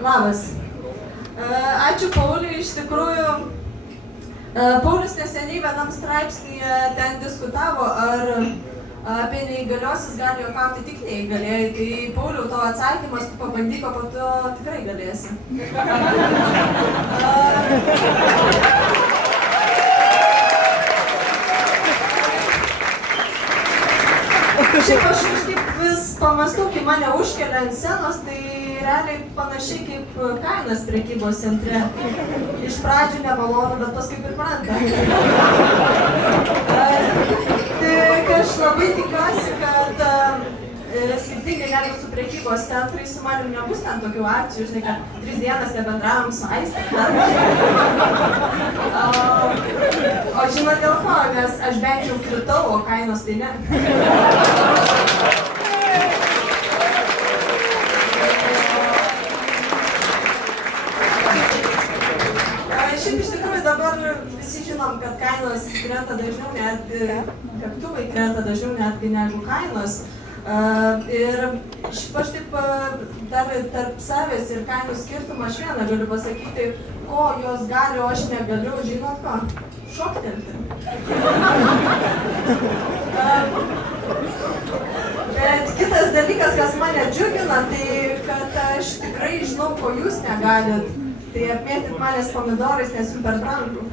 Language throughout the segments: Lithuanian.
Labas. Ačiū Pauliui, iš tikrųjų. Paulius neseniai vienam straipsnyje ten diskutavo, ar apie neįgaliosius gali juokauti tik neįgalėjai. Tai Pauliau, tavo atsakymas, tu pabandyk, o po to tikrai galėsi. Šiaip aš kažkaip vis pamastau, kai mane užkelia ant scenos, tai realiai panašiai kaip kainas prekybos centre. Iš pradžių nemalonu, bet paskui pripranta. Tai aš labai tikiuosi, kad skirtingai negu su prekybos centrai, su manim nebus ten tokių akcijų, žinai, kad 3 dienas nebendravom su Aiste. O žinot dėl ko, nes aš bent jau kritau, o kainos tai ne. Šiaip iš tikrųjų dabar visi žinom, kad kainos krenta dažniau, lėktuvai krenta dažniau netgi negu kainos. Ir šiaip aš taip dar tarp savęs ir kainų skirtumą aš vieną galiu pasakyti, ko jos gali, o aš negaliu, žinot ko? Šoktelti. Bet kitas dalykas, kas mane džiugina, tai kad aš tikrai žinau, ko jūs negalit. Tai apmėtyt manęs pomidorais, nes jų per brangu.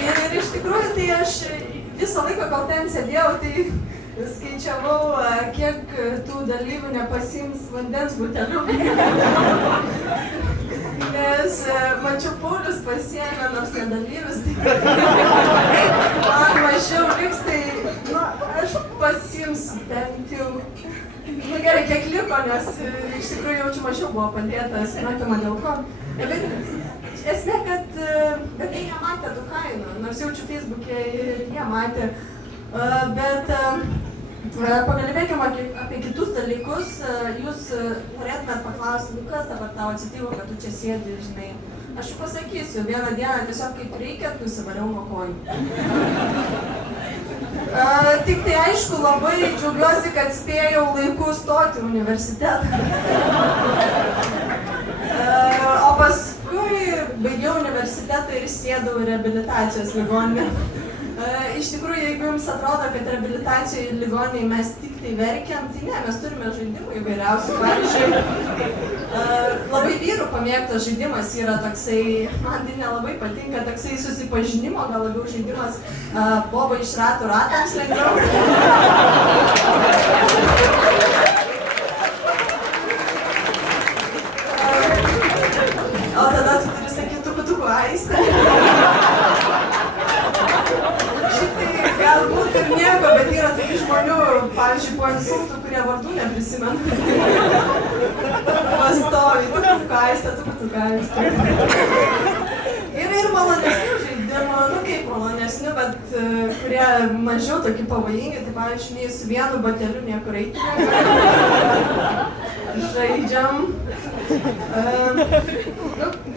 Ir iš tikrųjų, tai aš visą laiką, kol ten sėdėjau, tai skaičiavau, kiek tų dalyvių nepasiims vandens butelių. Nes mačiau Paulius pasiėmė, nors nedalyvius, tai man mažiau liks, tai aš pasiimsiu bent jau. Gerai, kiek liko, nes iš tikrųjų jaučiu mažiau buvo padėta, suprantama dėl ko. Bet esmė, kad jie nematė tų kainų, nors jaučiu Facebook'e ir jie matė. Bet pakalbėkime apie kitus dalykus. Jūs norėtumėt paklausti, kas dabar tau atsitiko, kad tu čia sėdi, žinai. Aš jau pasakysiu, vieną dieną tiesiog kaip reikia, nusivaliau nuo kojų. Tik tai aišku, labai džiaugiuosi, kad spėjau laiku stoti į universitetą. O paskui baigiau universitetą ir sėdau į reabilitacijos ligoninę. Iš tikrųjų, jeigu jums atrodo, kad reabilitacijoje ligoniniai mes tik tai verkiam, tai ne, mes turime žaidimų įvairiausių. Pavyzdžiui, labai vyrų pamėgtas žaidimas yra toksai, man tai nelabai patinka, toksai susipažinimo, gal labiau žaidimas boba iš ratų ratams lengviau. O tada tu turi sakyti tukutuku Aiste. Galbūt ir nieko, bet yra tokių žmonių, pavyzdžiui, po insultų, kurie vardų neprisimena. Pastovi, tukutuku Aiste. Yra ir malonesnių žaidimų, kaip malonesnių, bet kurie mažiau tokie pavojingi, tai pavyzdžiui, nei su vienu bateliu niekur eiti negali. Žaidžiam.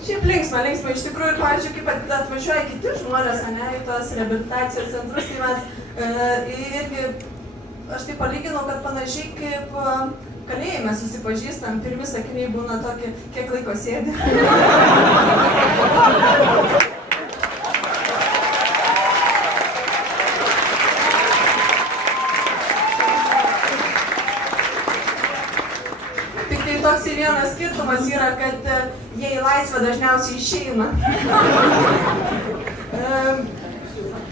Šiaip linksma, iš tikrųjų, ir pavyzdžiui, kaip atvažiuoja kiti žmonės, į tos reabilitacijos centrus, tai mes irgi, aš tai palyginau, kad panašiai kaip kalėjime susipažįstam, pirmi sakiniai būna tokie, kiek laiko sėdi. Toks ir vienas skirtumas yra, kad jie į laisvę dažniausiai išeina.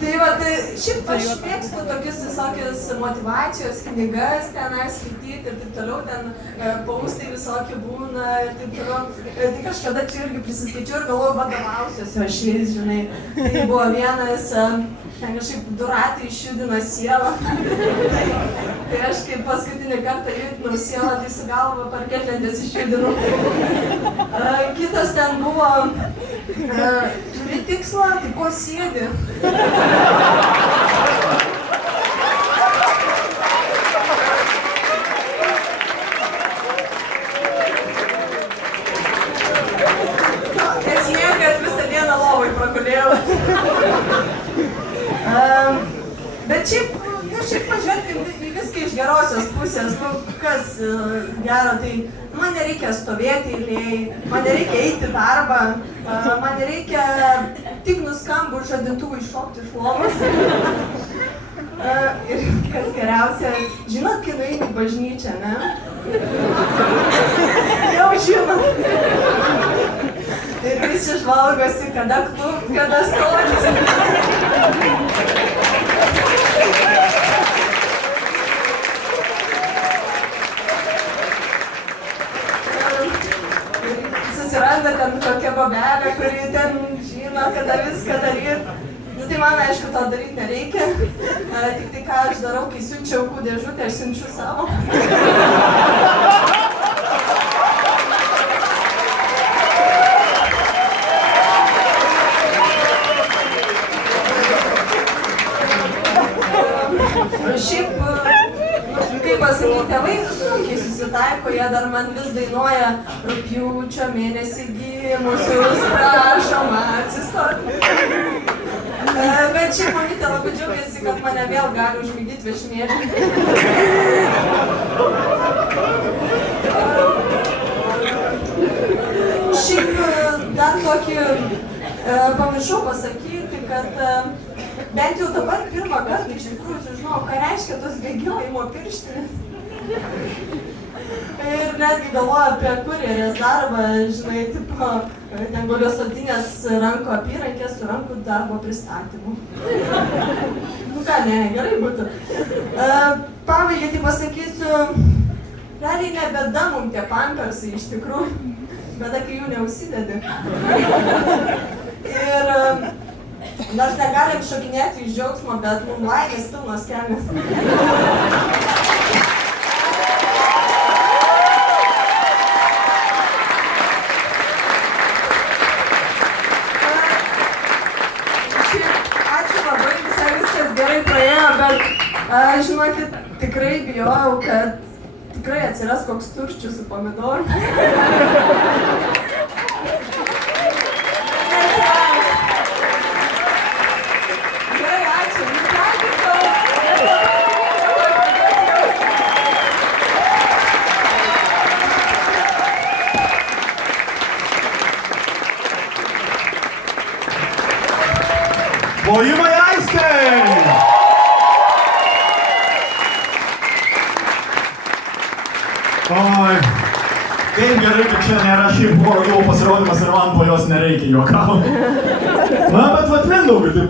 Tai va, šiaip aš mėgstu tokius visokius motyvacijos knygas tenai skaityti ir taip toliau, ten paustai visokie būna ir taip toliau. Tai kažkada čia irgi prisiskaičiau ir galvoju, vadovausiuosi aš jais, žinai. Tai buvo vienas, ten kažkaip 2 ratai išjudino sielą. Tai aš kaip paskutinį kartą judinau sielą, tai su galva parketlentės išjudinau. Kitas ten buvo, turi tikslą, tai ko sėdi? Esmė, kad visą dieną lovoj pragulėjau. Bet šiaip gerosios pusės, kas gero, tai man nereikia stovėti eilėj, man nereikia eiti į darbą, man nereikia tik nuskambus žadintuvui iššokti iš lovos. Ir kas geriausia, žinot, kai nueini į bažnyčią, ne? Jau žinot. Ir visi žvalgosi, kada klubt, kada stotis. Susiranda ten tokia babelė, kuri ten žino, kada viską daryti. Nu tai man, aišku, to daryti nereikia. Tik tai ką aš darau, kai siunčiu aukų dėžutę, aš siunčiu savo. Šiaip, kaip pasakyti, tėvai sunkiai susitaiko, jie dar man vis dainuoja rugpjūčio mėnesį gimusius, prašom atsistoti. Bet šiaip mamytė labai džiaugiasi, kad mane vėl gali užmigdyti vežimėlį. Šiaip dar tokį pamiršau pasakyti, kad bent jau dabar pirmą kartą iš tikrųjų sužinojau, ką reiškia tos bėgiojimo pirštinės. Ir netgi galvoju apie kurjerės darbą, žinai, tipo, ten kokios odinės rankų apyrankės su rankų darbo pristatymu. Nu ką, ne, gerai būtų. Pabaigai tai pasakysiu, realiai ne bėda mum tie pampersai iš tikrųjų, bėda, kai jų neužsidedi. Ir nors negalim šokinėti iš džiaugsmo, bet mum laimės pilnos kelnes. Žinokit, tikrai bijojau, kad tikrai atsiras koks turščius su pomidoru. Gerai, ačiū. Plojimai Aistei! Oi, kaip gerai, kad čia nėra šiaip buvo jau pasirodymas ir man po jos nereikia juokauti. Na, bet vat Mindaugai, taip